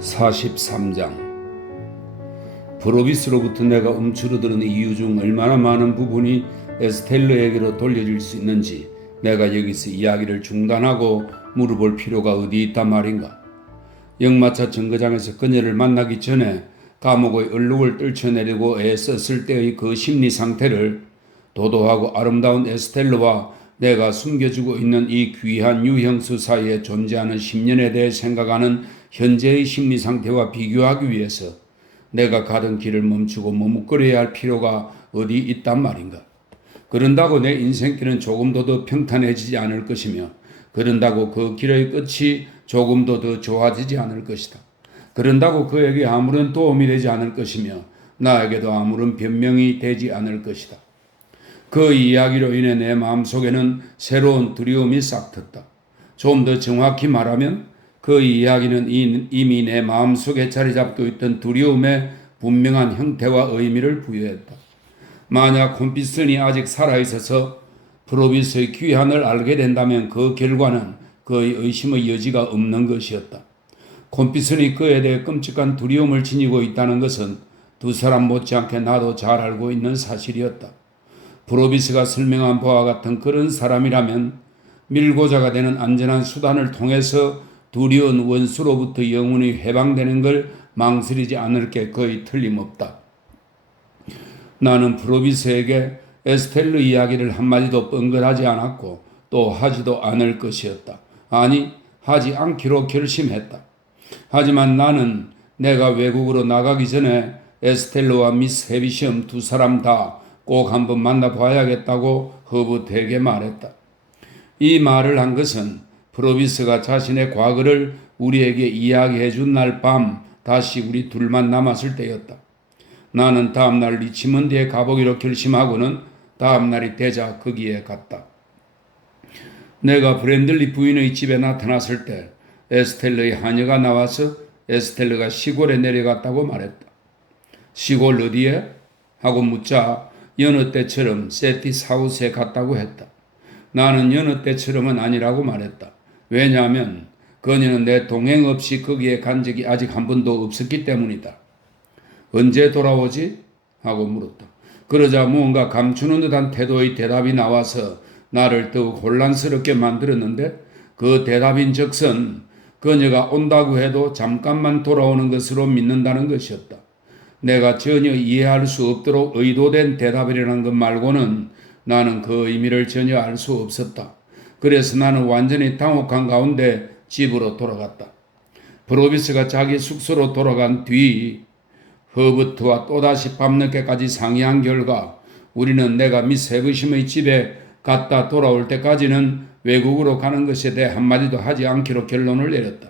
43장. 브로비스로부터 내가 움츠러드는 이유 중 얼마나 많은 부분이 에스텔르에게로 돌려질 수 있는지 내가 여기서 이야기를 중단하고 물어볼 필요가 어디 있단 말인가. 역마차 정거장에서 그녀를 만나기 전에 감옥의 얼룩을 떨쳐내려고 애썼을 때의 그 심리 상태를, 도도하고 아름다운 에스텔르와 내가 숨겨주고 있는 이 귀한 유형수 사이에 존재하는 10년에 대해 생각하는 현재의 심리 상태와 비교하기 위해서 내가 가던 길을 멈추고 머뭇거려야 할 필요가 어디 있단 말인가. 그런다고 내 인생길은 조금도 더 평탄해지지 않을 것이며, 그런다고 그 길의 끝이 조금도 더 좋아지지 않을 것이다. 그런다고 그에게 아무런 도움이 되지 않을 것이며, 나에게도 아무런 변명이 되지 않을 것이다. 그 이야기로 인해 내 마음속에는 새로운 두려움이 싹텄다. 좀 더 정확히 말하면 그 이야기는 이미 내 마음속에 자리 잡고 있던 두려움의 분명한 형태와 의미를 부여했다. 만약 콤피슨이 아직 살아있어서 프로비스의 귀환을 알게 된다면 그 결과는 그의 의심의 여지가 없는 것이었다. 콤피슨이 그에 대해 끔찍한 두려움을 지니고 있다는 것은 두 사람 못지않게 나도 잘 알고 있는 사실이었다. 프로비스가 설명한 바와 같은 그런 사람이라면 밀고자가 되는 안전한 수단을 통해서 두려운 원수로부터 영원히 해방되는 걸 망설이지 않을 게 거의 틀림없다. 나는 프로비스에게 에스텔르 이야기를 한마디도 뻥글하지 않았고 또 하지도 않을 것이었다. 아니, 하지 않기로 결심했다. 하지만 나는 내가 외국으로 나가기 전에 에스텔르와 미스 헤비시엄 두 사람 다 꼭 한번 만나봐야겠다고 허브트에게 말했다. 이 말을 한 것은 프로비스가 자신의 과거를 우리에게 이야기해 준 날 밤 다시 우리 둘만 남았을 때였다. 나는 다음날 리치먼드에 가보기로 결심하고는 다음날이 되자 거기에 갔다. 내가 브랜들리 부인의 집에 나타났을 때 에스텔르의 하녀가 나와서 에스텔르가 시골에 내려갔다고 말했다. 시골 어디에? 하고 묻자 여느 때처럼 세티스하우스에 갔다고 했다. 나는 여느 때처럼은 아니라고 말했다. 왜냐하면 그녀는 내 동행 없이 거기에 간 적이 아직 한 번도 없었기 때문이다. 언제 돌아오지? 하고 물었다. 그러자 무언가 감추는 듯한 태도의 대답이 나와서 나를 더욱 혼란스럽게 만들었는데, 그 대답인 즉슨 그녀가 온다고 해도 잠깐만 돌아오는 것으로 믿는다는 것이었다. 내가 전혀 이해할 수 없도록 의도된 대답이라는 것 말고는 나는 그 의미를 전혀 알 수 없었다. 그래서 나는 완전히 당혹한 가운데 집으로 돌아갔다. 프로비스가 자기 숙소로 돌아간 뒤 허버트와 또다시 밤늦게까지 상의한 결과 우리는 내가 미스 헤브심의 집에 갔다 돌아올 때까지는 외국으로 가는 것에 대해 한마디도 하지 않기로 결론을 내렸다.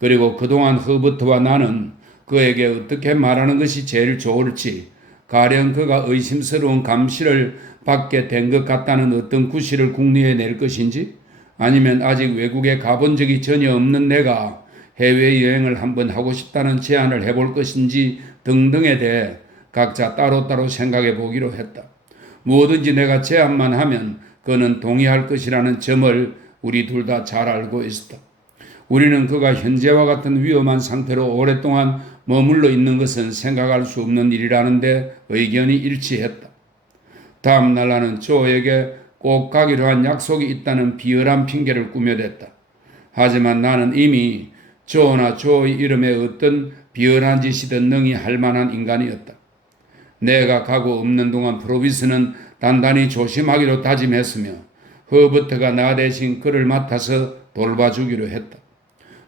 그리고 그동안 허버트와 나는 그에게 어떻게 말하는 것이 제일 좋을지, 가령 그가 의심스러운 감시를 받게 된 것 같다는 어떤 구실을 궁리해 낼 것인지, 아니면 아직 외국에 가본 적이 전혀 없는 내가 해외여행을 한번 하고 싶다는 제안을 해볼 것인지 등등에 대해 각자 따로따로 생각해 보기로 했다. 뭐든지 내가 제안만 하면 그는 동의할 것이라는 점을 우리 둘 다 잘 알고 있었다. 우리는 그가 현재와 같은 위험한 상태로 오랫동안 머물러 있는 것은 생각할 수 없는 일이라는 데 의견이 일치했다. 다음 날 나는 조에게 꼭 가기로 한 약속이 있다는 비열한 핑계를 꾸며댔다. 하지만 나는 이미 조나 조의 이름에 어떤 비열한 짓이든 능히 할 만한 인간이었다. 내가 가고 없는 동안 프로비스는 단단히 조심하기로 다짐했으며 허버트가 나 대신 그를 맡아서 돌봐주기로 했다.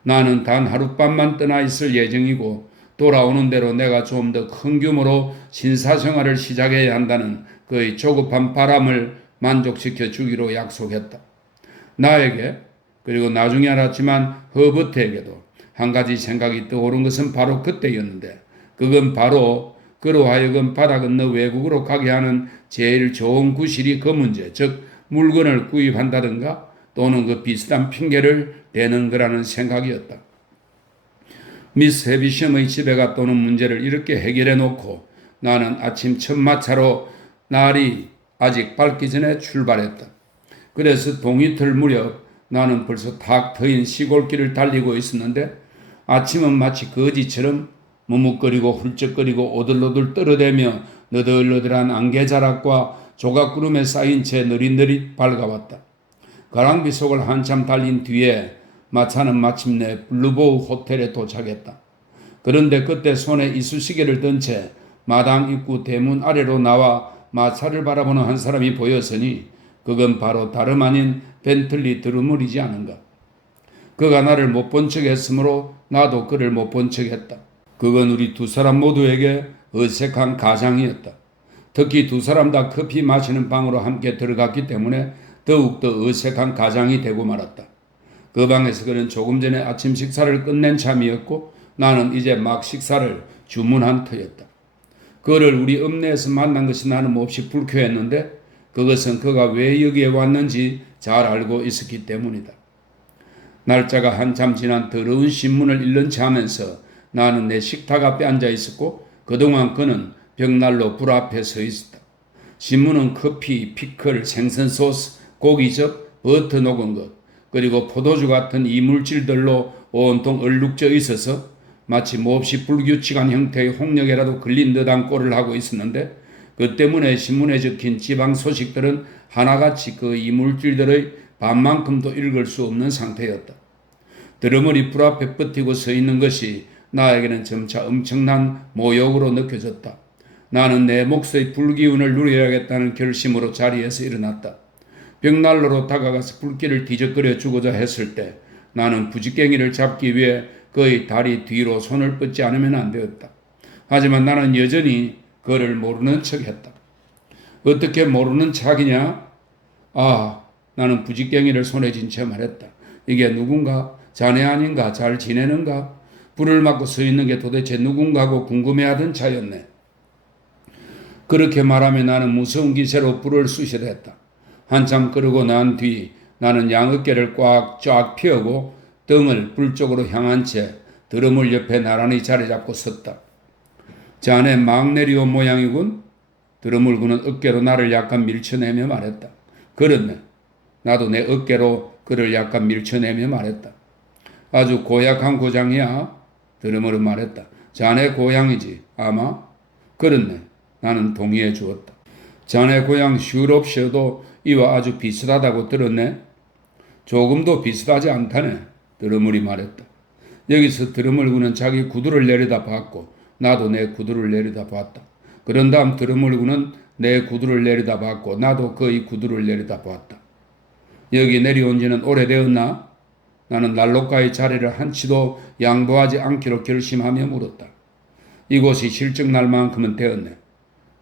나는 단 하룻밤만 떠나 있을 예정이고 돌아오는 대로 내가 좀 더 큰 규모로 신사생활을 시작해야 한다는 그의 조급한 바람을 만족시켜 주기로 약속했다. 나에게, 그리고 나중에 알았지만 허버트에게도 한 가지 생각이 떠오른 것은 바로 그때였는데, 그건 바로 그로 하여금 바다 건너 외국으로 가게 하는 제일 좋은 구실이 그 문제, 즉 물건을 구입한다든가 또는 그 비슷한 핑계를 대는 거라는 생각이었다. 미스 헤비시엄의 집에 갔다 오는 문제를 이렇게 해결해 놓고 나는 아침 첫 마차로 날이 아직 밝기 전에 출발했다. 그래서 동이틀 무렵 나는 벌써 탁 트인 시골길을 달리고 있었는데 아침은 마치 거지처럼 머뭇거리고 훌쩍거리고 오들오들 떨어대며 너덜너덜한 안개자락과 조각구름에 쌓인 채 느릿느릿 밝아왔다. 가랑비 속을 한참 달린 뒤에 마차는 마침내 블루보우 호텔에 도착했다. 그런데 그때 손에 이쑤시개를 든 채 마당 입구 대문 아래로 나와 마차를 바라보는 한 사람이 보였으니 그건 바로 다름 아닌 벤틀리 드루물이지 않은가. 그가 나를 못 본 척 했으므로 나도 그를 못 본 척 했다. 그건 우리 두 사람 모두에게 어색한 가장이었다. 특히 두 사람 다 커피 마시는 방으로 함께 들어갔기 때문에 더욱더 어색한 가장이 되고 말았다. 그 방에서 그는 조금 전에 아침 식사를 끝낸 참이었고 나는 이제 막 식사를 주문한 터였다. 그를 우리 읍내에서 만난 것이 나는 몹시 불쾌했는데 그것은 그가 왜 여기에 왔는지 잘 알고 있었기 때문이다. 날짜가 한참 지난 더러운 신문을 읽는 채 하면서 나는 내 식탁 앞에 앉아 있었고 그동안 그는 벽난로 불 앞에 서 있었다. 신문은 커피, 피클, 생선 소스, 고기젓, 버터 녹은 것, 그리고 포도주 같은 이물질들로 온통 얼룩져 있어서 마치 몹시 불규칙한 형태의 홍역에라도 걸린 듯한 꼴을 하고 있었는데 그 때문에 신문에 적힌 지방 소식들은 하나같이 그 이물질들의 반만큼도 읽을 수 없는 상태였다. 드러머리 불 앞에 버티고 서 있는 것이 나에게는 점차 엄청난 모욕으로 느껴졌다. 나는 내 몫의 불기운을 누려야겠다는 결심으로 자리에서 일어났다. 벽난로로 다가가서 불길을 뒤적거려 주고자 했을 때 나는 부지깽이를 잡기 위해 그의 다리 뒤로 손을 뻗지 않으면 안 되었다. 하지만 나는 여전히 그를 모르는 척했다. 어떻게 모르는 척이냐? 나는 부지깽이를 손에 쥔 채 말했다. 이게 누군가? 자네 아닌가? 잘 지내는가? 불을 맞고 서 있는 게 도대체 누군가고 궁금해하던 차였네. 그렇게 말하며 나는 무서운 기세로 불을 쑤시랬다. 한참 끄르고 난 뒤 나는 양어깨를 꽉 펴고 등을 불 쪽으로 향한 채 드러물 옆에 나란히 자리 잡고 섰다. 자네 막 내려온 모양이군. 드러물군은 어깨로 나를 약간 밀쳐내며 말했다. 그렇네. 나도 내 어깨로 그를 약간 밀쳐내며 말했다. 아주 고약한 고장이야. 드러물은 말했다. 자네 고향이지 아마? 그렇네. 나는 동의해 주었다. 자네 고향 슈롭셔도 이와 아주 비슷하다고 들었네. 조금도 비슷하지 않다네. 드러물이 말했다. 여기서 드러물군은 자기 구두를 내려다 봤고 나도 내 구두를 내려다 봤다. 그런 다음 드러물군은 내 구두를 내려다 봤고 나도 그의 구두를 내려다 보았다. 여기 내려온 지는 오래되었나? 나는 난로가의 자리를 한치도 양보하지 않기로 결심하며 물었다. 이곳이 실적 날 만큼은 되었네.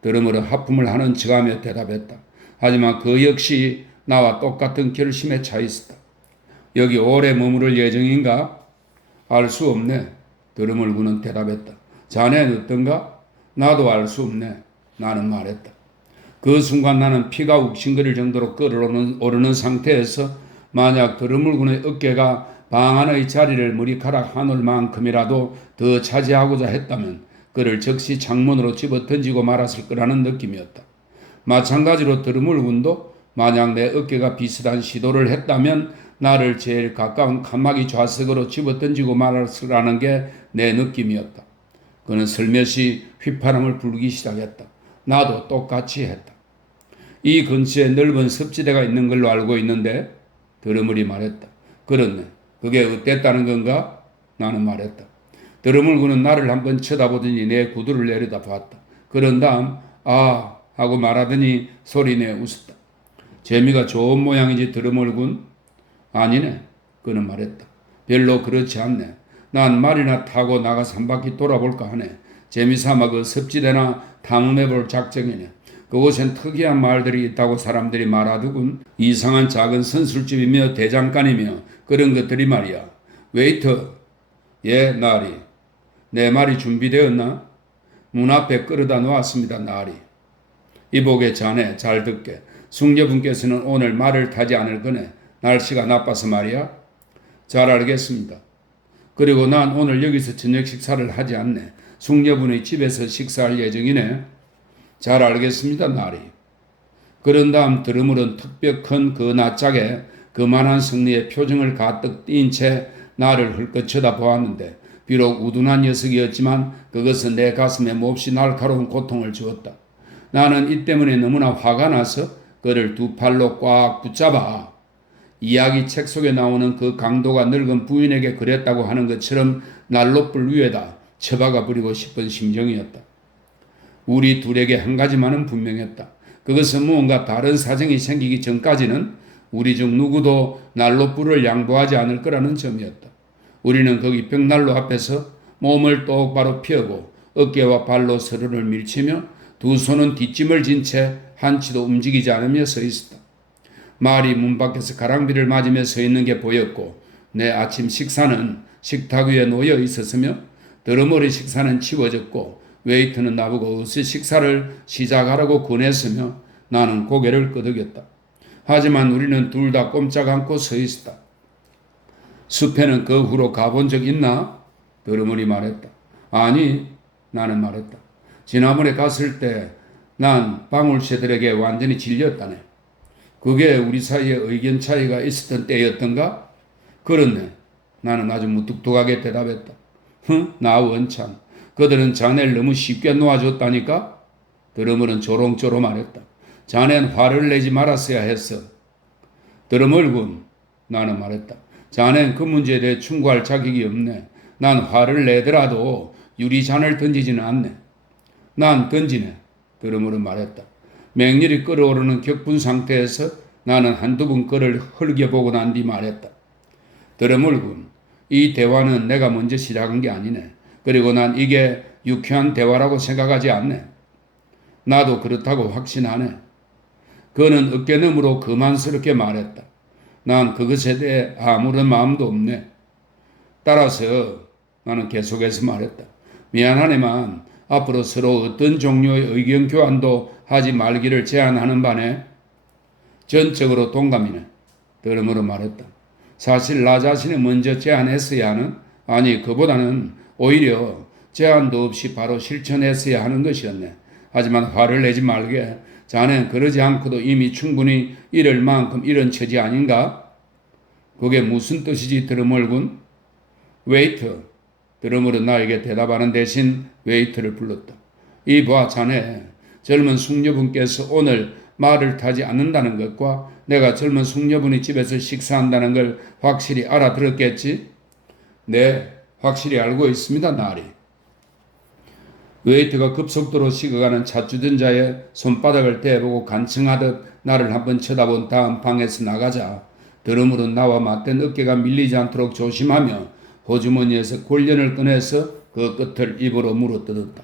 드러물은 하품을 하는 척하며 대답했다. 하지만 그 역시 나와 똑같은 결심에 차 있었다. 여기 오래 머무를 예정인가? 알 수 없네. 드러물군은 대답했다. 자네는 어떤가? 나도 알 수 없네. 나는 말했다. 그 순간 나는 피가 욱신거릴 정도로 끓어오르는 상태에서 만약 드러물군의 어깨가 방 안의 자리를 머리카락 한 올만큼이라도 더 차지하고자 했다면 그를 즉시 창문으로 집어 던지고 말았을 거라는 느낌이었다. 마찬가지로 드러물군도 만약 내 어깨가 비슷한 시도를 했다면 나를 제일 가까운 칸막이 좌석으로 집어 던지고 말았을 거라는 게 내 느낌이었다. 그는 슬며시 휘파람을 불기 시작했다. 나도 똑같이 했다. 이 근처에 넓은 습지대가 있는 걸로 알고 있는데 드러물이 말했다. 그렇네. 그게 어땠다는 건가? 나는 말했다. 드러물군은 나를 한번 쳐다보더니 내 구두를 내려다 봤다. 그런 다음 하고 말하더니 소리내 웃었다. 재미가 좋은 모양이지 드러물군? 아니네. 그는 말했다. 별로 그렇지 않네. 난 말이나 타고 나가서 한 바퀴 돌아볼까 하네. 재미삼아 그 습지대나 탐험해볼 작정이네. 그곳엔 특이한 말들이 있다고 사람들이 말하더군. 이상한 작은 선술집이며 대장간이며 그런 것들이 말이야. 웨이터. 예, 나리. 내 말이 준비되었나? 문 앞에 끌어다 놓았습니다, 나리. 이보게 자네 잘 듣게. 숙녀분께서는 오늘 말을 타지 않을 거네. 날씨가 나빠서 말이야. 잘 알겠습니다. 그리고 난 오늘 여기서 저녁 식사를 하지 않네. 숙녀분의 집에서 식사할 예정이네. 잘 알겠습니다, 나리. 그런 다음 드러물은 특별 큰 그 낯짝에 그만한 승리의 표정을 가득 띈 채 나를 흘끗 쳐다보았는데 비록 우둔한 녀석이었지만 그것은 내 가슴에 몹시 날카로운 고통을 주었다. 나는 이 때문에 너무나 화가 나서 그를 두 팔로 꽉 붙잡아 이야기 책 속에 나오는 그 강도가 늙은 부인에게 그랬다고 하는 것처럼 난로불 위에다 처박아 버리고 싶은 심정이었다. 우리 둘에게 한 가지만은 분명했다. 그것은 무언가 다른 사정이 생기기 전까지는 우리 중 누구도 난로불을 양보하지 않을 거라는 점이었다. 우리는 거기 벽난로 앞에서 몸을 똑바로 펴고 어깨와 발로 서로를 밀치며 두 손은 뒷짐을 진 채 한치도 움직이지 않으며 서 있었다. 말이 문 밖에서 가랑비를 맞으며 서 있는 게 보였고 내 아침 식사는 식탁 위에 놓여 있었으며 드러머리 식사는 치워졌고 웨이터는 나보고 어서 식사를 시작하라고 권했으며 나는 고개를 끄덕였다. 하지만 우리는 둘 다 꼼짝 않고 서 있었다. 숲에는 그 후로 가본 적 있나? 드러머리 말했다. 아니, 나는 말했다. 지난번에 갔을 때 난 방울새들에게 완전히 질렸다네. 그게 우리 사이에 의견 차이가 있었던 때였던가? 그렇네. 나는 아주 무뚝뚝하게 대답했다. 나 원참. 그들은 자네를 너무 쉽게 놓아줬다니까? 드러머는 조롱조롱 말했다. 자넨 화를 내지 말았어야 했어. 드러멀군. 나는 말했다. 자넨 그 문제에 대해 충고할 자격이 없네. 난 화를 내더라도 유리잔을 던지지는 않네. 난 던지네. 드러머는 말했다. 맹렬히 끓어오르는 격분 상태에서 나는 한두 번 그를 흘겨보고 난 뒤 말했다. 드러멀군. 이 대화는 내가 먼저 시작한 게 아니네. 그리고 난 이게 유쾌한 대화라고 생각하지 않네. 나도 그렇다고 확신하네. 그는 어깨너머로 거만스럽게 말했다. 난 그것에 대해 아무런 마음도 없네. 따라서 나는 계속해서 말했다. 미안하네만 앞으로 서로 어떤 종류의 의견 교환도 하지 말기를 제안하는 바네. 전적으로 동감이네. 드러머로 말했다. 사실 나 자신이 먼저 제안했어야 하는, 아니 그보다는 오히려 제안도 없이 바로 실천했어야 하는 것이었네. 하지만 화를 내지 말게. 자넨 그러지 않고도 이미 충분히 이럴 만큼 이런 처지 아닌가? 그게 무슨 뜻이지 드러멀군? 웨이터. 드러머는 나에게 대답하는 대신 웨이터를 불렀다. 이봐 자네, 젊은 숙녀분께서 오늘 말을 타지 않는다는 것과 내가 젊은 숙녀분이 집에서 식사한다는 걸 확실히 알아들었겠지? 네, 확실히 알고 있습니다, 나리. 웨이터가 급속도로 식어가는 찻주전자에 손바닥을 대보고 간청하듯 나를 한번 쳐다본 다음 방에서 나가자 드러물은 나와 맞댄 어깨가 밀리지 않도록 조심하며 호주머니에서 골련을 꺼내서 그 끝을 입으로 물어뜯었다.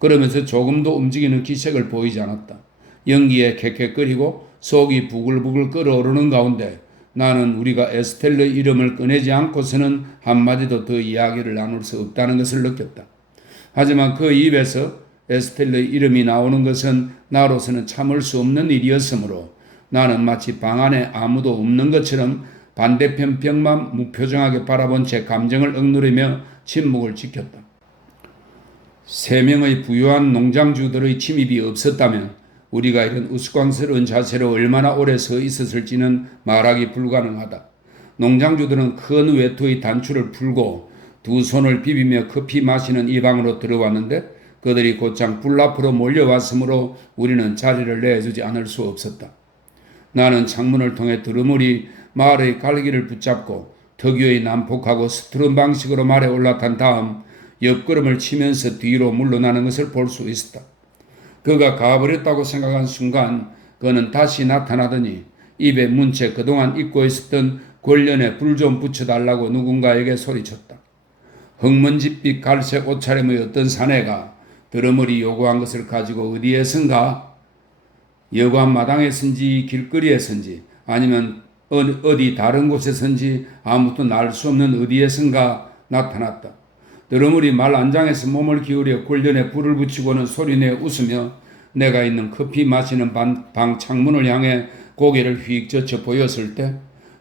그러면서 조금도 움직이는 기색을 보이지 않았다. 연기에 캑캑거리고 속이 부글부글 끓어오르는 가운데 나는 우리가 에스텔의 이름을 꺼내지 않고서는 한마디도 더 이야기를 나눌 수 없다는 것을 느꼈다. 하지만 그 입에서 에스텔의 이름이 나오는 것은 나로서는 참을 수 없는 일이었으므로 나는 마치 방 안에 아무도 없는 것처럼 반대편 벽만 무표정하게 바라본 채 감정을 억누르며 침묵을 지켰다. 3명의 부유한 농장주들의 침입이 없었다면 우리가 이런 우스꽝스러운 자세로 얼마나 오래 서 있었을지는 말하기 불가능하다. 농장주들은 큰 외투의 단추를 풀고 두 손을 비비며 커피 마시는 이 방으로 들어왔는데 그들이 곧장 불 앞으로 몰려왔으므로 우리는 자리를 내주지 않을 수 없었다. 나는 창문을 통해 드러물이 말의 갈기를 붙잡고 특유의 난폭하고 스트른 방식으로 말에 올라탄 다음 옆걸음을 치면서 뒤로 물러나는 것을 볼 수 있었다. 그가 가버렸다고 생각한 순간 그는 다시 나타나더니 입에 문 채 그동안 입고 있었던 권련에 불 좀 붙여달라고 누군가에게 소리쳤다. 흙먼지빛 갈색 옷차림의 어떤 사내가 드러머리 요구한 것을 가지고 어디에선가 여관 마당에선지 길거리에선지 아니면 어디 다른 곳에선지 아무도 알 수 없는 어디에선가 나타났다. 드러물이 말 안장에서 몸을 기울여 골련에 불을 붙이고는 소리내 웃으며 내가 있는 커피 마시는 방 창문을 향해 고개를 휙 젖혀 보였을 때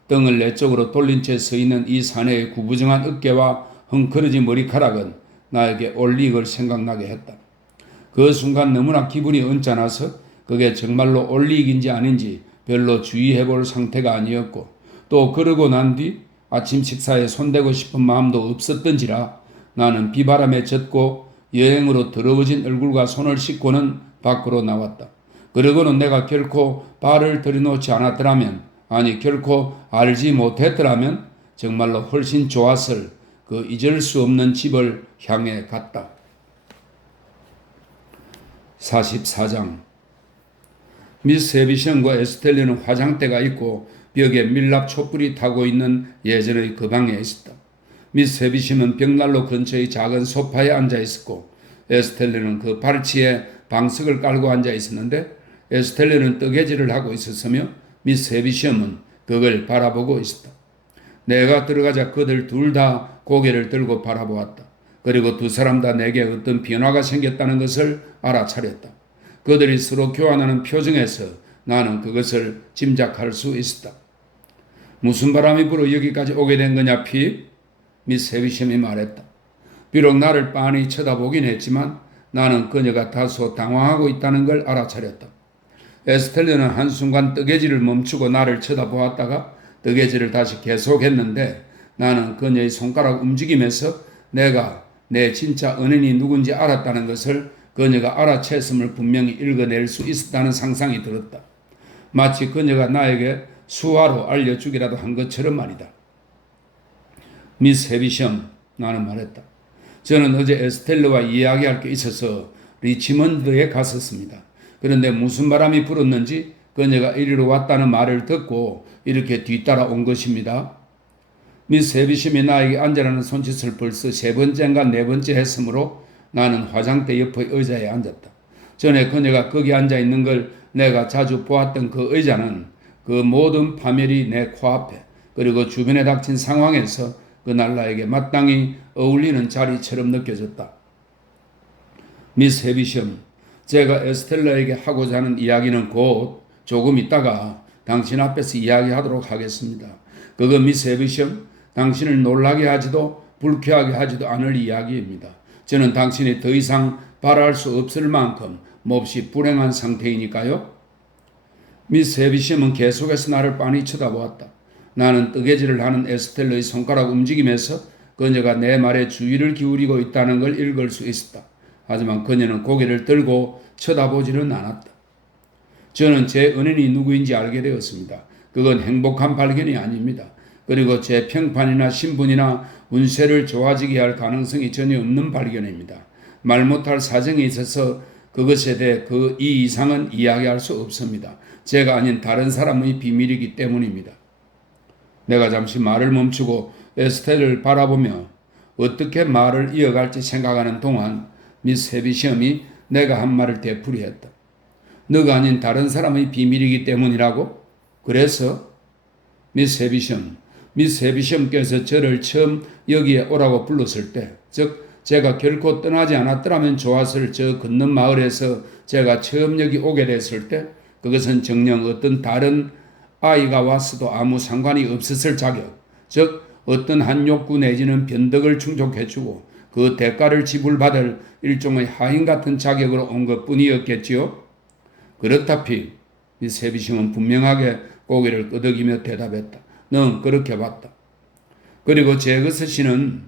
등을 내 쪽으로 돌린 채 서 있는 이 사내의 구부정한 어깨와 헝클어진 머리카락은 나에게 올릭을 생각나게 했다. 그 순간 너무나 기분이 언짢아서 그게 정말로 올릭인지 아닌지 별로 주의해볼 상태가 아니었고 또 그러고 난 뒤 아침 식사에 손대고 싶은 마음도 없었던지라 나는 비바람에 젖고 여행으로 더러워진 얼굴과 손을 씻고는 밖으로 나왔다. 그러고는 내가 결코 발을 들여놓지 않았더라면, 아니 결코 알지 못했더라면 정말로 훨씬 좋았을 그 잊을 수 없는 집을 향해 갔다. 44장. 미스 해비션과 에스텔리는 화장대가 있고 벽에 밀랍 촛불이 타고 있는 예전의 그 방에 있었다. 미스 해비션은 벽난로 근처의 작은 소파에 앉아 있었고 에스텔리는 그 발치에 방석을 깔고 앉아 있었는데 에스텔리는 뜨개질을 하고 있었으며 미스 해비션은 그걸 바라보고 있었다. 내가 들어가자 그들 둘 다 고개를 들고 바라보았다. 그리고 두 사람 다 내게 어떤 변화가 생겼다는 것을 알아차렸다. 그들이 서로 교환하는 표정에서 나는 그것을 짐작할 수 있었다. 무슨 바람이 불어 여기까지 오게 된 거냐, 핍? 미스 해비션이 말했다. 비록 나를 빤히 쳐다보긴 했지만 나는 그녀가 다소 당황하고 있다는 걸 알아차렸다. 에스텔리는 한순간 뜨개질을 멈추고 나를 쳐다보았다가 뜨개질을 다시 계속했는데 나는 그녀의 손가락 움직임에서 내가 내 진짜 은인이 누군지 알았다는 것을 그녀가 알아챘음을 분명히 읽어낼 수 있었다는 상상이 들었다. 마치 그녀가 나에게 수화로 알려주기라도 한 것처럼 말이다. 미스 해비션, 나는 말했다. 저는 어제 에스텔러와 이야기할 게 있어서 리치먼드에 갔었습니다. 그런데 무슨 바람이 불었는지 그녀가 이리로 왔다는 말을 듣고 이렇게 뒤따라 온 것입니다. 미스 해비심이 나에게 앉으라는 손짓을 벌써 세 번째인가 네 번째 했으므로 나는 화장대 옆의 의자에 앉았다. 전에 그녀가 거기 앉아 있는 걸 내가 자주 보았던 그 의자는 그 모든 파멸이 내 코앞에 그리고 주변에 닥친 상황에서 그날 나에게 마땅히 어울리는 자리처럼 느껴졌다. 미스 해비션, 제가 에스텔라에게 하고자 하는 이야기는 곧 조금 있다가 당신 앞에서 이야기하도록 하겠습니다. 그건 미스 해비션, 당신을 놀라게 하지도 불쾌하게 하지도 않을 이야기입니다. 저는 당신이 더 이상 바랄 수 없을 만큼 몹시 불행한 상태이니까요. 미스 해비션은 계속해서 나를 빤히 쳐다보았다. 나는 뜨개질을 하는 에스텔러의 손가락 움직임에서 그녀가 내 말에 주의를 기울이고 있다는 걸 읽을 수 있었다. 하지만 그녀는 고개를 들고 쳐다보지는 않았다. 저는 제 은인이 누구인지 알게 되었습니다. 그건 행복한 발견이 아닙니다. 그리고 제 평판이나 신분이나 운세를 좋아지게 할 가능성이 전혀 없는 발견입니다. 말 못할 사정이 있어서 그것에 대해 이 이상은 이야기할 수 없습니다. 제가 아닌 다른 사람의 비밀이기 때문입니다. 내가 잠시 말을 멈추고 에스텔을 바라보며 어떻게 말을 이어갈지 생각하는 동안 미스 해비시엄이 내가 한 말을 되풀이했다. 너가 아닌 다른 사람의 비밀이기 때문이라고? 그래서 미스 해비시엄께서 저를 처음 여기에 오라고 불렀을 때, 즉 제가 결코 떠나지 않았더라면 좋았을 저 건넌 마을에서 제가 처음 여기 오게 됐을 때 그것은 정녕 어떤 다른 아이가 왔어도 아무 상관이 없었을 자격, 즉 어떤 한 욕구 내지는 변덕을 충족해주고 그 대가를 지불받을 일종의 하인 같은 자격으로 온 것뿐이었겠지요. 그렇다피 미스 해비심은 분명하게 고개를 끄덕이며 대답했다. 넌 그렇게 봤다. 그리고 제거스씨는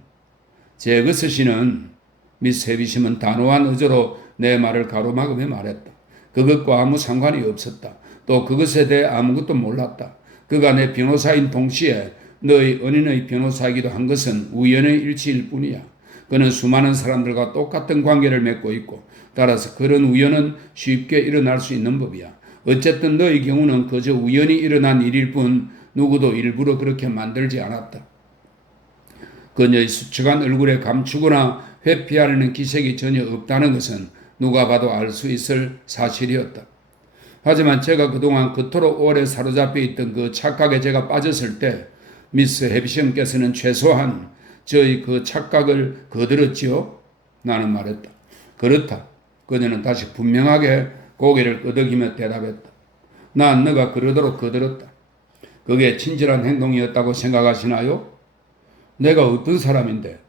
미스 해비심은 단호한 의조로 내 말을 가로막으며 말했다. 그것과 아무 상관이 없었다. 또 그것에 대해 아무것도 몰랐다. 그가 내 변호사인 동시에 너의 은인의 변호사이기도 한 것은 우연의 일치일 뿐이야. 그는 수많은 사람들과 똑같은 관계를 맺고 있고 따라서 그런 우연은 쉽게 일어날 수 있는 법이야. 어쨌든 너의 경우는 그저 우연히 일어난 일일 뿐 누구도 일부러 그렇게 만들지 않았다. 그녀의 수척한 얼굴에 감추거나 회피하려는 기색이 전혀 없다는 것은 누가 봐도 알 수 있을 사실이었다. 하지만 제가 그동안 그토록 오래 사로잡혀 있던 그 착각에 제가 빠졌을 때 미스 해비션께서는 최소한 저의 그 착각을 거들었지요? 나는 말했다. 그렇다. 그녀는 다시 분명하게 고개를 끄덕이며 대답했다. 난 너가 그러도록 거들었다. 그게 친절한 행동이었다고 생각하시나요? 내가 어떤 사람인데?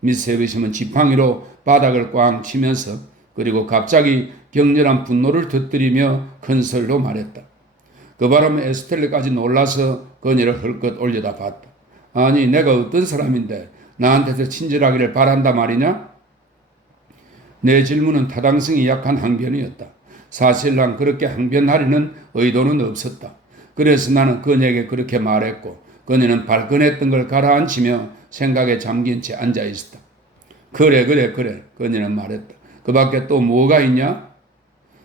미스 해비션은 지팡이로 바닥을 꽝 치면서 그리고 갑자기 격렬한 분노를 터뜨리며 큰 소리로 말했다. 그 바람에 에스텔레까지 놀라서 그녀를 헐끗 올려다 봤다. 아니 내가 어떤 사람인데 나한테서 친절하기를 바란다 말이냐? 내 질문은 타당성이 약한 항변이었다. 사실 난 그렇게 항변하려는 의도는 없었다. 그래서 나는 그녀에게 그렇게 말했고 그녀는 발끈했던 걸 가라앉히며 생각에 잠긴 채 앉아 있었다. 그래 그녀는 말했다. 그 밖에 또 뭐가 있냐?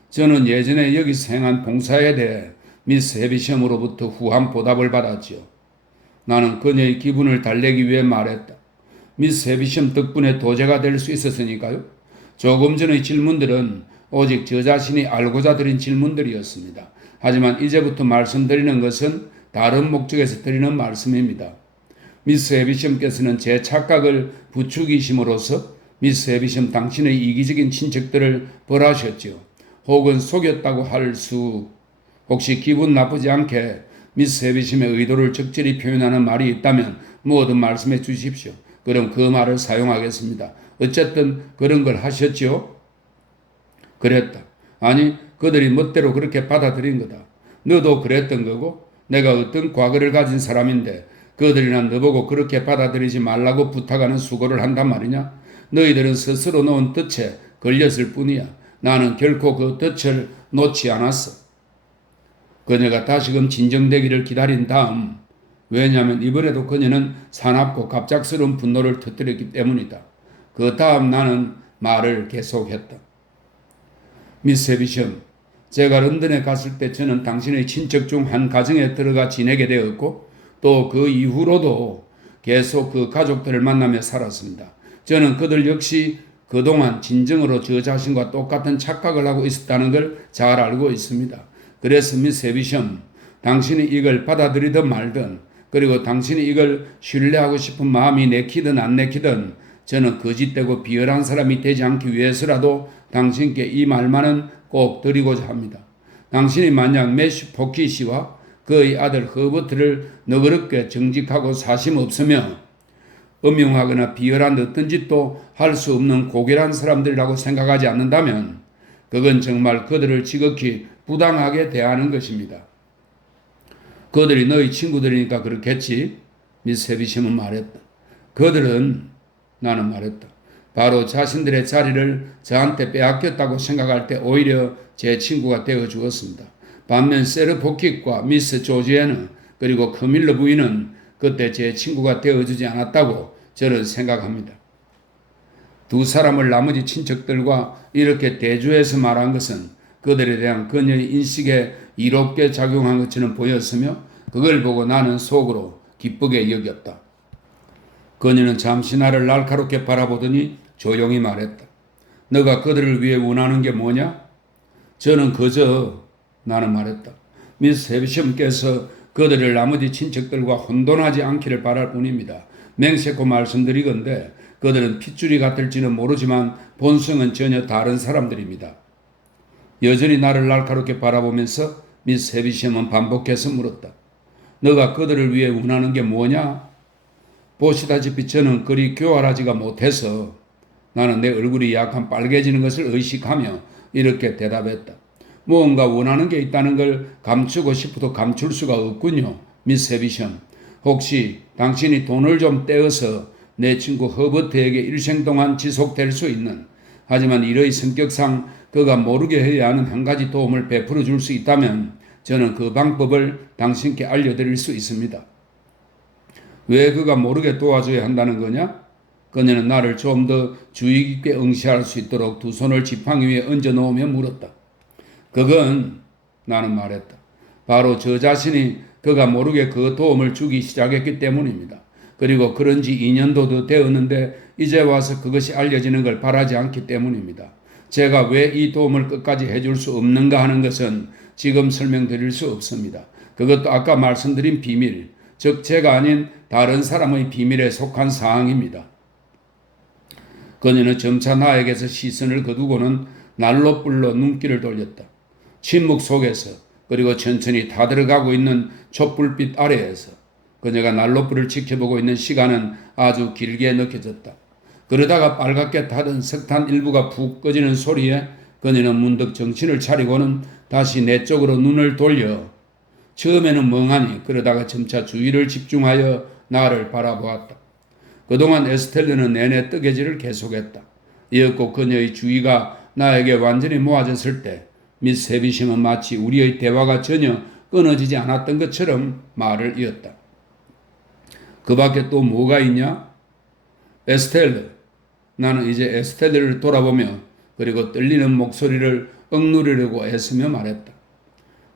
저는 예전에 여기서 행한 봉사에 대해 미스 해비셴으로부터 후한 보답을 받았지요. 나는 그녀의 기분을 달래기 위해 말했다. 미스 해비셴 덕분에 도제가 될 수 있었으니까요. 조금 전의 질문들은 오직 저 자신이 알고자 드린 질문들이었습니다. 하지만 이제부터 말씀드리는 것은 다른 목적에서 드리는 말씀입니다. 미스 해비셴께서는 제 착각을 부추기심으로써 미스 해비셴 당신의 이기적인 친척들을 벌하셨지요. 혹은 속였다고 할 수, 혹시 기분 나쁘지 않게 미스 해비셴의 의도를 적절히 표현하는 말이 있다면 뭐든 말씀해 주십시오. 그럼 그 말을 사용하겠습니다. 어쨌든 그런 걸 하셨지요? 그랬다. 아니, 그들이 멋대로 그렇게 받아들인 거다. 너도 그랬던 거고 내가 어떤 과거를 가진 사람인데 그들이나 너보고 그렇게 받아들이지 말라고 부탁하는 수고를 한단 말이냐? 너희들은 스스로 놓은 덫에 걸렸을 뿐이야. 나는 결코 그 덫을 놓지 않았어. 그녀가 다시금 진정되기를 기다린 다음, 왜냐하면 이번에도 그녀는 사납고 갑작스러운 분노를 터뜨렸기 때문이다. 그 다음 나는 말을 계속했다. 미스 해비셴, 제가 런던에 갔을 때 저는 당신의 친척 중 한 가정에 들어가 지내게 되었고 또 그 이후로도 계속 그 가족들을 만나며 살았습니다. 저는 그들 역시 그동안 진정으로 저 자신과 똑같은 착각을 하고 있었다는 걸 잘 알고 있습니다. 그래서 미스 해비셴, 당신이 이걸 받아들이든 말든 그리고 당신이 이걸 신뢰하고 싶은 마음이 내키든 안 내키든 저는 거짓되고 비열한 사람이 되지 않기 위해서라도 당신께 이 말만은 꼭 드리고자 합니다. 당신이 만약 매슈 포키시와 그의 아들 허버트를 너그럽게 정직하고 사심 없으며 음흉하거나 비열한 어떤 짓도 할 수 없는 고결한 사람들이라고 생각하지 않는다면 그건 정말 그들을 지극히 부당하게 대하는 것입니다. 그들이 너희 친구들이니까 그렇겠지? 미스 해비셴은 말했다. 그들은, 나는 말했다. 바로 자신들의 자리를 저한테 빼앗겼다고 생각할 때 오히려 제 친구가 되어 주었습니다. 반면 세르 포킷과 미스 조지에는 그리고 커밀러 부인은 그때 제 친구가 되어주지 않았다고 저는 생각합니다. 두 사람을 나머지 친척들과 이렇게 대조해서 말한 것은 그들에 대한 그녀의 인식에 이롭게 작용한 것처럼 보였으며 그걸 보고 나는 속으로 기쁘게 여겼다. 그녀는 잠시 나를 날카롭게 바라보더니 조용히 말했다. 너가 그들을 위해 원하는 게 뭐냐? 저는 그저, 나는 말했다. 미스 해비셴께서 그들을 나머지 친척들과 혼돈하지 않기를 바랄 뿐입니다. 맹세코 말씀드리건대 그들은 핏줄이 같을지는 모르지만 본성은 전혀 다른 사람들입니다. 여전히 나를 날카롭게 바라보면서 미스 해비셴은 반복해서 물었다. 너가 그들을 위해 원하는 게 뭐냐? 보시다시피 저는 그리 교활하지가 못해서 나는 내 얼굴이 약간 빨개지는 것을 의식하며 이렇게 대답했다. 무언가 원하는 게 있다는 걸 감추고 싶어도 감출 수가 없군요. 미스 해비셴. 혹시 당신이 돈을 좀 떼어서 내 친구 허버트에게 일생 동안 지속될 수 있는, 하지만 이러의 성격상 그가 모르게 해야 하는 한 가지 도움을 베풀어 줄 수 있다면 저는 그 방법을 당신께 알려드릴 수 있습니다. 왜 그가 모르게 도와줘야 한다는 거냐? 그녀는 나를 좀 더 주의 깊게 응시할 수 있도록 두 손을 지팡이 위에 얹어 놓으며 물었다. 그건, 나는 말했다. 바로 저 자신이 그가 모르게 그 도움을 주기 시작했기 때문입니다. 그리고 그런 지 2년도 더 되었는데 이제 와서 그것이 알려지는 걸 바라지 않기 때문입니다. 제가 왜 이 도움을 끝까지 해줄 수 없는가 하는 것은 지금 설명드릴 수 없습니다. 그것도 아까 말씀드린 비밀, 즉 제가 아닌 다른 사람의 비밀에 속한 사항입니다. 그녀는 점차 나에게서 시선을 거두고는 난로불로 눈길을 돌렸다. 침묵 속에서 그리고 천천히 타들어가고 있는 촛불빛 아래에서 그녀가 난로불을 지켜보고 있는 시간은 아주 길게 느껴졌다. 그러다가 빨갛게 타던 석탄 일부가 푹 꺼지는 소리에 그녀는 문득 정신을 차리고는 다시 내 쪽으로 눈을 돌려 처음에는 멍하니 그러다가 점차 주위를 집중하여 나를 바라보았다. 그동안 에스텔르는 내내 뜨개질을 계속했다. 이었고 그녀의 주의가 나에게 완전히 모아졌을 때 미스 헤비심은 마치 우리의 대화가 전혀 끊어지지 않았던 것처럼 말을 이었다. 그 밖에 또 뭐가 있냐? 에스텔르. 나는 이제 에스텔르를 돌아보며 그리고 떨리는 목소리를 억누르려고 애쓰며 말했다.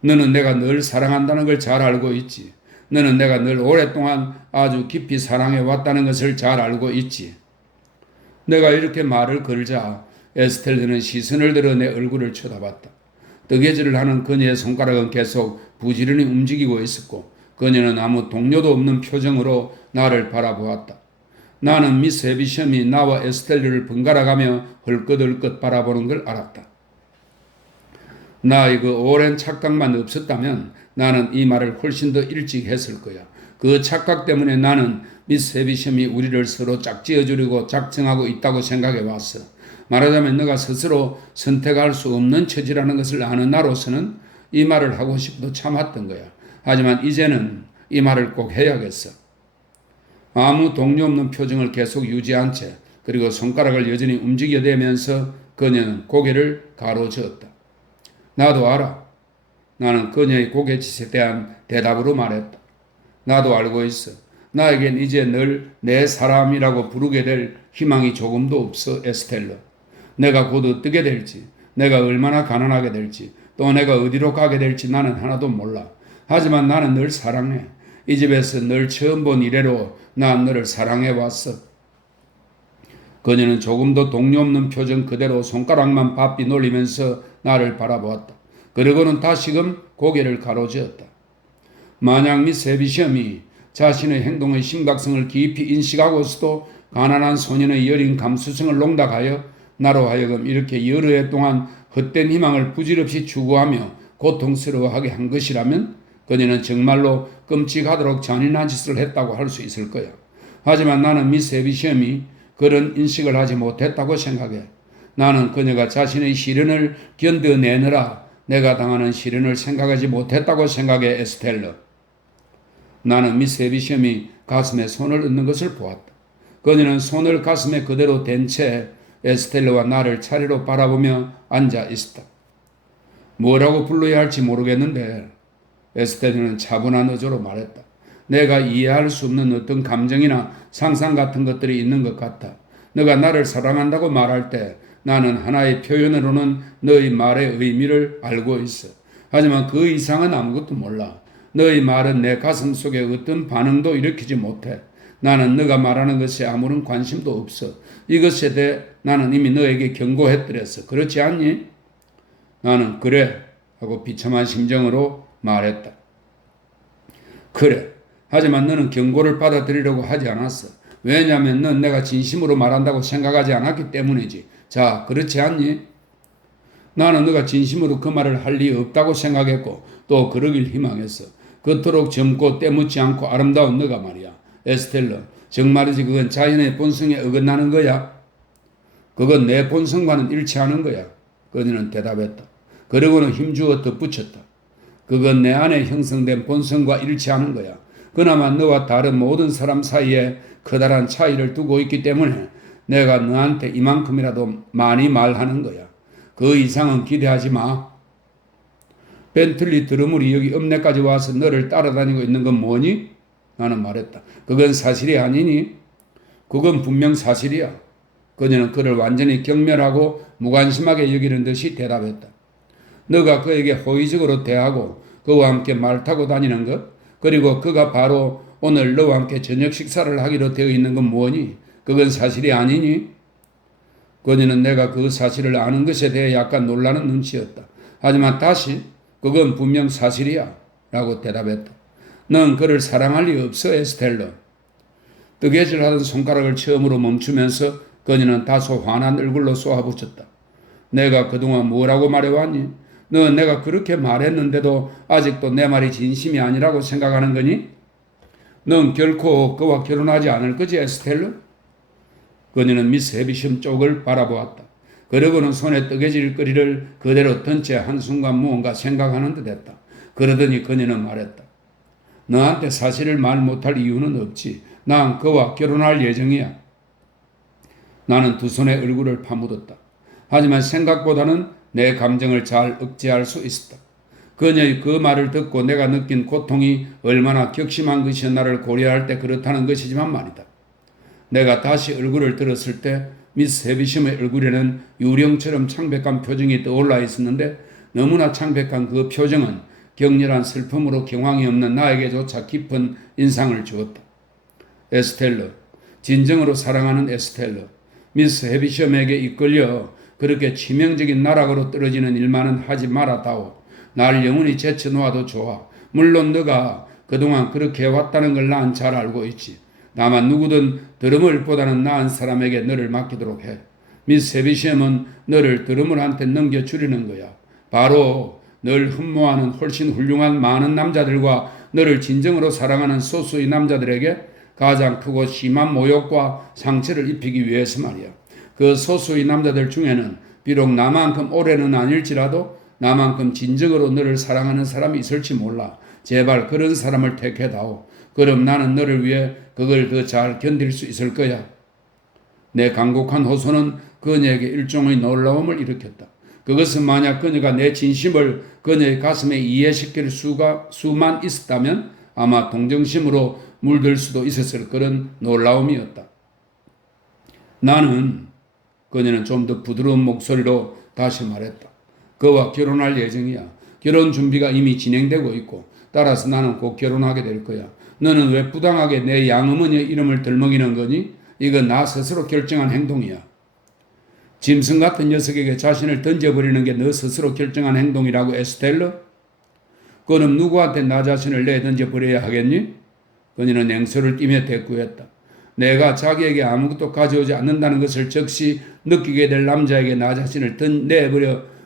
너는 내가 늘 사랑한다는 걸 잘 알고 있지. 너는 내가 늘 오랫동안 아주 깊이 사랑해 왔다는 것을 잘 알고 있지. 내가 이렇게 말을 걸자 에스텔르는 시선을 들어 내 얼굴을 쳐다봤다. 뜨개질을 하는 그녀의 손가락은 계속 부지런히 움직이고 있었고 그녀는 아무 동료도 없는 표정으로 나를 바라보았다. 나는 미스 헤비섬이 나와 에스텔르를 번갈아가며 헐끗헐끗 바라보는 걸 알았다. 나의 그 오랜 착각만 없었다면 나는 이 말을 훨씬 더 일찍 했을 거야. 그 착각 때문에 나는 미스 헤비섬이 우리를 서로 짝지어주려고 작정하고 있다고 생각해 왔어. 말하자면 너가 스스로 선택할 수 없는 처지라는 것을 아는 나로서는 이 말을 하고 싶어도 참았던 거야. 하지만 이제는 이 말을 꼭 해야겠어. 아무 동료 없는 표정을 계속 유지한 채 그리고 손가락을 여전히 움직여대면서 그녀는 고개를 가로저었다. 나도 알아. 나는 그녀의 고개짓에 대한 대답으로 말했다. 나도 알고 있어. 나에겐 이제 늘 내 사람이라고 부르게 될 희망이 조금도 없어, 에스텔러. 내가 곧 어떻게 될지, 내가 얼마나 가난하게 될지, 또 내가 어디로 가게 될지 나는 하나도 몰라. 하지만 나는 널 사랑해. 이 집에서 널 처음 본 이래로 난 너를 사랑해왔어. 그녀는 조금도 동요 없는 표정 그대로 손가락만 바삐 놀리면서 나를 바라보았다. 그러고는 다시금 고개를 가로저었다. 만약 미스 헤비섬이 자신의 행동의 심각성을 깊이 인식하고서도 가난한 소년의 여린 감수성을 농락하여 나로 하여금 이렇게 여러 해 동안 헛된 희망을 부질없이 추구하며 고통스러워하게 한 것이라면 그녀는 정말로 끔찍하도록 잔인한 짓을 했다고 할 수 있을 거야. 하지만 나는 미스 헤비섬이 그런 인식을 하지 못했다고 생각해. 나는 그녀가 자신의 시련을 견뎌내느라 내가 당하는 시련을 생각하지 못했다고 생각해, 에스텔러. 나는 미스 헤비섬이 가슴에 손을 얹는 것을 보았다. 그녀는 손을 가슴에 그대로 댄 채 에스텔러와 나를 차례로 바라보며 앉아 있었다. 뭐라고 불러야 할지 모르겠는데 에스텔러는 차분한 어조로 말했다. 내가 이해할 수 없는 어떤 감정이나 상상 같은 것들이 있는 것 같아. 너가 나를 사랑한다고 말할 때 나는 하나의 표현으로는 너의 말의 의미를 알고 있어. 하지만 그 이상은 아무것도 몰라. 너의 말은 내 가슴 속에 어떤 반응도 일으키지 못해. 나는 너가 말하는 것에 아무런 관심도 없어. 이것에 대해 나는 이미 너에게 경고해드렸어. 그렇지 않니? 나는 그래 하고 비참한 심정으로 말했다. 그래. 하지만 너는 경고를 받아들이려고 하지 않았어. 왜냐하면 넌 내가 진심으로 말한다고 생각하지 않았기 때문이지. 자, 그렇지 않니? 나는 너가 진심으로 그 말을 할 리 없다고 생각했고 또 그러길 희망했어. 그토록 젊고 때묻지 않고 아름다운 너가 말이야. 에스텔러, 정말이지 그건 자연의 본성에 어긋나는 거야? 그건 내 본성과는 일치하는 거야. 그녀는 대답했다. 그리고는 힘주어 덧붙였다. 그건 내 안에 형성된 본성과 일치하는 거야. 그나마 너와 다른 모든 사람 사이에 커다란 차이를 두고 있기 때문에 내가 너한테 이만큼이라도 많이 말하는 거야. 그 이상은 기대하지 마. 벤틀리 드러물이 여기 읍내까지 와서 너를 따라다니고 있는 건 뭐니? 나는 말했다. 그건 사실이 아니니? 그건 분명 사실이야. 그녀는 그를 완전히 경멸하고 무관심하게 여기는 듯이 대답했다. 너가 그에게 호의적으로 대하고 그와 함께 말 타고 다니는 것, 그리고 그가 바로 오늘 너와 함께 저녁 식사를 하기로 되어 있는 건 뭐니? 그건 사실이 아니니? 그녀는 내가 그 사실을 아는 것에 대해 약간 놀라는 눈치였다. 하지만 다시 그건 분명 사실이야 라고 대답했다. 넌 그를 사랑할 리 없어, 에스텔러. 뜨개질하던 손가락을 처음으로 멈추면서 그녀는 다소 환한 얼굴로 쏘아붙였다. 내가 그동안 뭐라고 말해왔니? 너 내가 그렇게 말했는데도 아직도 내 말이 진심이 아니라고 생각하는 거니? 넌 결코 그와 결혼하지 않을 거지, 에스텔러? 그녀는 미스 헤비섬 쪽을 바라보았다. 그러고는 손에 뜨개질거리를 그대로 든 채 한순간 무언가 생각하는 듯 했다. 그러더니 그녀는 말했다. 너한테 사실을 말 못할 이유는 없지. 난 그와 결혼할 예정이야. 나는 두 손에 얼굴을 파묻었다. 하지만 생각보다는 내 감정을 잘 억제할 수 있었다. 그녀의 그 말을 듣고 내가 느낀 고통이 얼마나 격심한 것이었나를 고려할 때 그렇다는 것이지만 말이다. 내가 다시 얼굴을 들었을 때 미스 헤비심의 얼굴에는 유령처럼 창백한 표정이 떠올라 있었는데 너무나 창백한 그 표정은 격렬한 슬픔으로 경황이 없는 나에게조차 깊은 인상을 주었다. 에스텔러, 진정으로 사랑하는 에스텔러, 미스 헤비섬에게 이끌려 그렇게 치명적인 나락으로 떨어지는 일만은 하지 말아다오. 날 영원히 제쳐놓아도 좋아. 물론 너가 그동안 그렇게 해왔다는 걸 난 잘 알고 있지. 다만 누구든 드러물보다는 나은 사람에게 너를 맡기도록 해. 미스 헤비섬은 너를 드러물한테 넘겨주려는 거야. 바로 널 흠모하는 훨씬 훌륭한 많은 남자들과 너를 진정으로 사랑하는 소수의 남자들에게 가장 크고 심한 모욕과 상처를 입히기 위해서 말이야. 그 소수의 남자들 중에는 비록 나만큼 오래는 아닐지라도 나만큼 진정으로 너를 사랑하는 사람이 있을지 몰라. 제발 그런 사람을 택해다오. 그럼 나는 너를 위해 그걸 더 잘 견딜 수 있을 거야. 내 간곡한 호소는 그녀에게 일종의 놀라움을 일으켰다. 그것은 만약 그녀가 내 진심을 그녀의 가슴에 이해시킬 수만 있었다면 아마 동정심으로 물들 수도 있었을 그런 놀라움이었다. 나는, 그녀는 좀 더 부드러운 목소리로 다시 말했다. 그와 결혼할 예정이야. 결혼 준비가 이미 진행되고 있고 따라서 나는 곧 결혼하게 될 거야. 너는 왜 부당하게 내 양어머니의 이름을 들먹이는 거니? 이건 나 스스로 결정한 행동이야. 짐승 같은 녀석에게 자신을 던져버리는 게 너 스스로 결정한 행동이라고 에스텔러? 그럼 누구한테 나 자신을 내던져버려야 하겠니? 그녀는 냉소를 띠며 대꾸했다. 내가 자기에게 아무것도 가져오지 않는다는 것을 즉시 느끼게 될 남자에게 나 자신을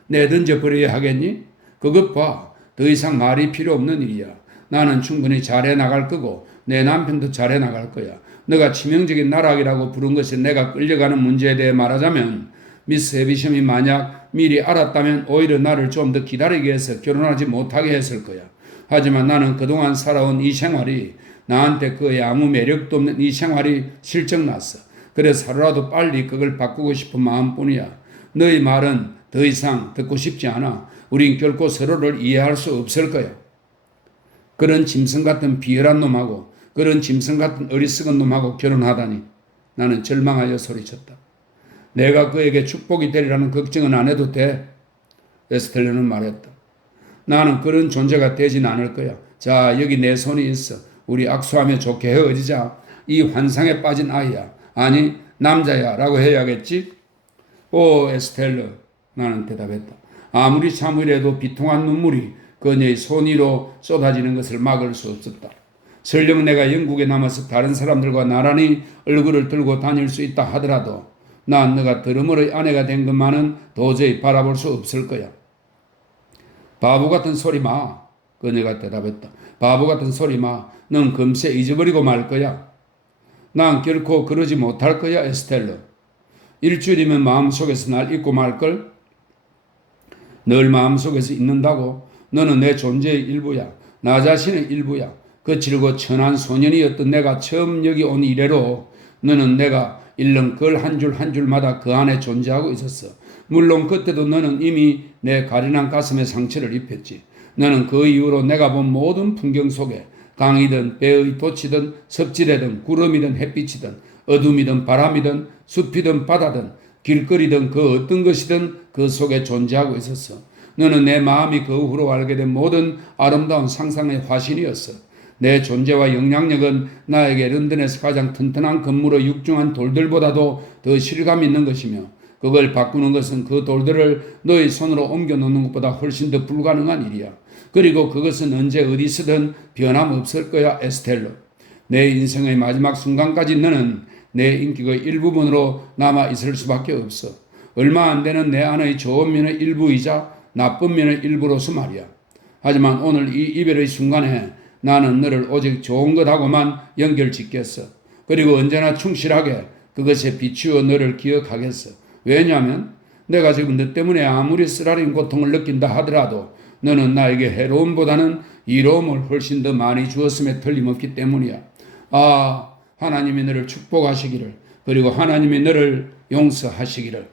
내던져버려야 하겠니? 그것 봐. 더 이상 말이 필요 없는 일이야. 나는 충분히 잘해 나갈 거고 내 남편도 잘해 나갈 거야. 너가 치명적인 나락이라고 부른 것이 내가 끌려가는 문제에 대해 말하자면 미스 헤비섬이 만약 미리 알았다면 오히려 나를 좀 더 기다리게 해서 결혼하지 못하게 했을 거야. 하지만 나는 그동안 살아온 이 생활이 나한테 그의 아무 매력도 없는 이 생활이 실증났어. 그래서 하루라도 빨리 그걸 바꾸고 싶은 마음뿐이야. 너의 말은 더 이상 듣고 싶지 않아. 우린 결코 서로를 이해할 수 없을 거야. 그런 짐승 같은 비열한 놈하고 그런 짐승 같은 어리석은 놈하고 결혼하다니. 나는 절망하여 소리쳤다. 내가 그에게 축복이 되리라는 걱정은 안 해도 돼. 에스텔러는 말했다. 나는 그런 존재가 되진 않을 거야. 자, 여기 내 손이 있어. 우리 악수하며 좋게 헤어지자. 이 환상에 빠진 아이야. 아니, 남자야 라고 해야겠지? 오, 에스텔러. 나는 대답했다. 아무리 참으려도 비통한 눈물이 그녀의 손 위로 쏟아지는 것을 막을 수 없었다. 설령 내가 영국에 남아서 다른 사람들과 나란히 얼굴을 들고 다닐 수 있다 하더라도 난 너가 드러머의 아내가 된 것만은 도저히 바라볼 수 없을 거야. 바보 같은 소리 마. 그녀가 대답했다. 바보 같은 소리 마. 넌 금세 잊어버리고 말 거야. 난 결코 그러지 못할 거야, 에스텔러. 일주일이면 마음속에서 날 잊고 말걸? 늘 마음속에서 잊는다고? 너는 내 존재의 일부야. 나 자신의 일부야. 거칠고 천한 소년이었던 내가 처음 여기 온 이래로 너는 내가 읽는 글 한 줄 한 줄마다 그 안에 존재하고 있었어. 물론 그때도 너는 이미 내 가련한 가슴에 상처를 입혔지. 너는 그 이후로 내가 본 모든 풍경 속에 강이든 배의 돛이든 섭지대든 구름이든 햇빛이든 어둠이든 바람이든 숲이든 바다든 길거리든 그 어떤 것이든 그 속에 존재하고 있었어. 너는 내 마음이 그 후로 알게 된 모든 아름다운 상상의 화신이었어. 내 존재와 영향력은 나에게 런던에서 가장 튼튼한 건물의 육중한 돌들보다도 더 실감 있는 것이며 그걸 바꾸는 것은 그 돌들을 너의 손으로 옮겨놓는 것보다 훨씬 더 불가능한 일이야. 그리고 그것은 언제 어디서든 변함없을 거야, 에스텔러. 내 인생의 마지막 순간까지 너는 내 인격의 일부분으로 남아 있을 수밖에 없어. 얼마 안 되는 내 안의 좋은 면의 일부이자 나쁜 면의 일부로서 말이야. 하지만 오늘 이 이별의 순간에 나는 너를 오직 좋은 것하고만 연결짓겠어. 그리고 언제나 충실하게 그것에 비추어 너를 기억하겠어. 왜냐하면 내가 지금 너 때문에 아무리 쓰라린 고통을 느낀다 하더라도 너는 나에게 해로움보다는 이로움을 훨씬 더 많이 주었음에 틀림없기 때문이야. 아, 하나님이 너를 축복하시기를, 그리고 하나님이 너를 용서하시기를.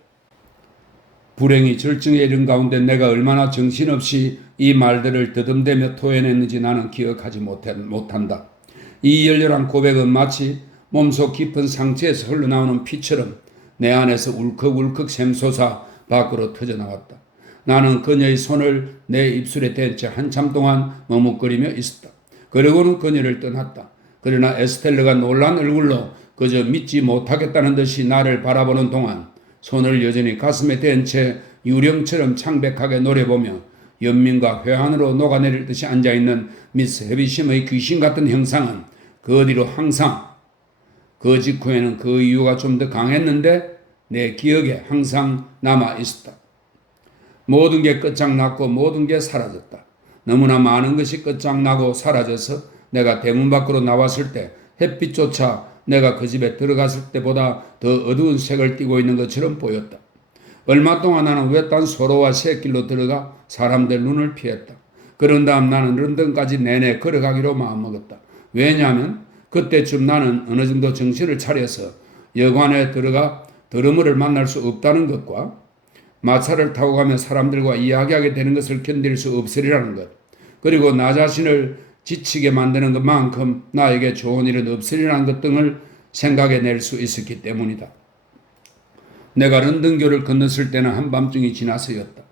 불행이 절정에 이른 가운데 내가 얼마나 정신없이 이 말들을 더듬대며 토해냈는지 나는 기억하지 못한다. 이 열렬한 고백은 마치 몸속 깊은 상처에서 흘러나오는 피처럼 내 안에서 울컥울컥 샘솟아 밖으로 터져나왔다. 나는 그녀의 손을 내 입술에 댄 채 한참 동안 머뭇거리며 있었다. 그리고는 그녀를 떠났다. 그러나 에스텔라가 놀란 얼굴로 그저 믿지 못하겠다는 듯이 나를 바라보는 동안 손을 여전히 가슴에 댄 채 유령처럼 창백하게 노려보며 연민과 회한으로 녹아내릴 듯이 앉아있는 미스 헤비심의 귀신 같은 형상은 그 뒤로 항상, 그 직후에는 그 이유가 좀 더 강했는데 내 기억에 항상 남아있었다. 모든 게 끝장났고 모든 게 사라졌다. 너무나 많은 것이 끝장나고 사라져서 내가 대문 밖으로 나왔을 때 햇빛조차 내가 그 집에 들어갔을 때보다 더 어두운 색을 띠고 있는 것처럼 보였다. 얼마 동안 나는 외딴 소로와 새길로 들어가 사람들 눈을 피했다. 그런 다음 나는 런던까지 내내 걸어가기로 마음먹었다. 왜냐하면 그때쯤 나는 어느 정도 정신을 차려서 여관에 들어가 드러머를 만날 수 없다는 것과 마차를 타고 가며 사람들과 이야기하게 되는 것을 견딜 수 없으리라는 것, 그리고 나 자신을 지치게 만드는 것만큼 나에게 좋은 일은 없으리라는 것 등을 생각해낼 수 있었기 때문이다. 내가 런던교를 건넜을 때는 한밤중이 지나서였다.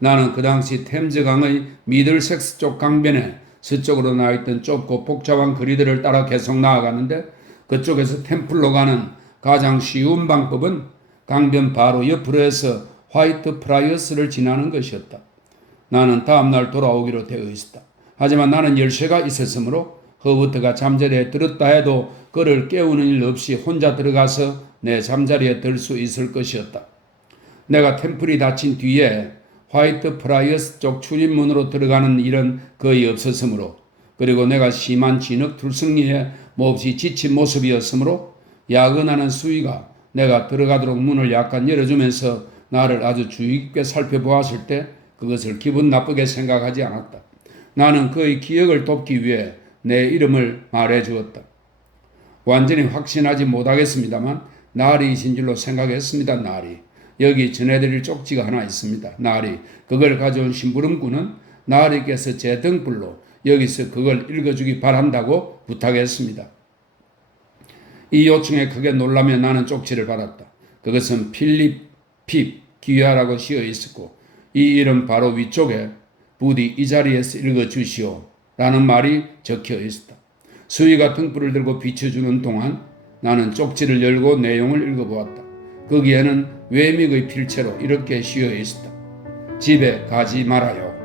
나는 그 당시 템즈강의 미들섹스 쪽 강변에 서쪽으로 나와있던 좁고 복잡한 거리들을 따라 계속 나아가는데, 그쪽에서 템플로 가는 가장 쉬운 방법은 강변 바로 옆으로 해서 화이트 프라이어스를 지나는 것이었다. 나는 다음날 돌아오기로 되어 있었다. 하지만 나는 열쇠가 있었으므로 허버트가 잠자리에 들었다 해도 그를 깨우는 일 없이 혼자 들어가서 내 잠자리에 들 수 있을 것이었다. 내가 템플이 닫힌 뒤에 화이트 프라이어스 쪽 출입문으로 들어가는 일은 거의 없었으므로, 그리고 내가 심한 진흙 둘성리에 몹시 지친 모습이었으므로 야근하는 수위가 내가 들어가도록 문을 약간 열어주면서 나를 아주 주의 깊게 살펴보았을 때 그것을 기분 나쁘게 생각하지 않았다. 나는 그의 기억을 돕기 위해 내 이름을 말해주었다. 완전히 확신하지 못하겠습니다만 나리이신 줄로 생각했습니다. 나리. 여기 전해드릴 쪽지가 하나 있습니다. 나리. 그걸 가져온 심부름꾼은 나리께서 제 등불로 여기서 그걸 읽어주기 바란다고 부탁했습니다. 이 요청에 크게 놀라며 나는 쪽지를 받았다. 그것은 필립 핍 기회하라고 씌어 있었고, 이 이름 바로 위쪽에 부디 이 자리에서 읽어주시오 라는 말이 적혀 있었다. 수희가 등불을 들고 비춰주는 동안 나는 쪽지를 열고 내용을 읽어보았다. 거기에는 외믹의 필체로 이렇게 씌어 있었다. 집에 가지 말아요.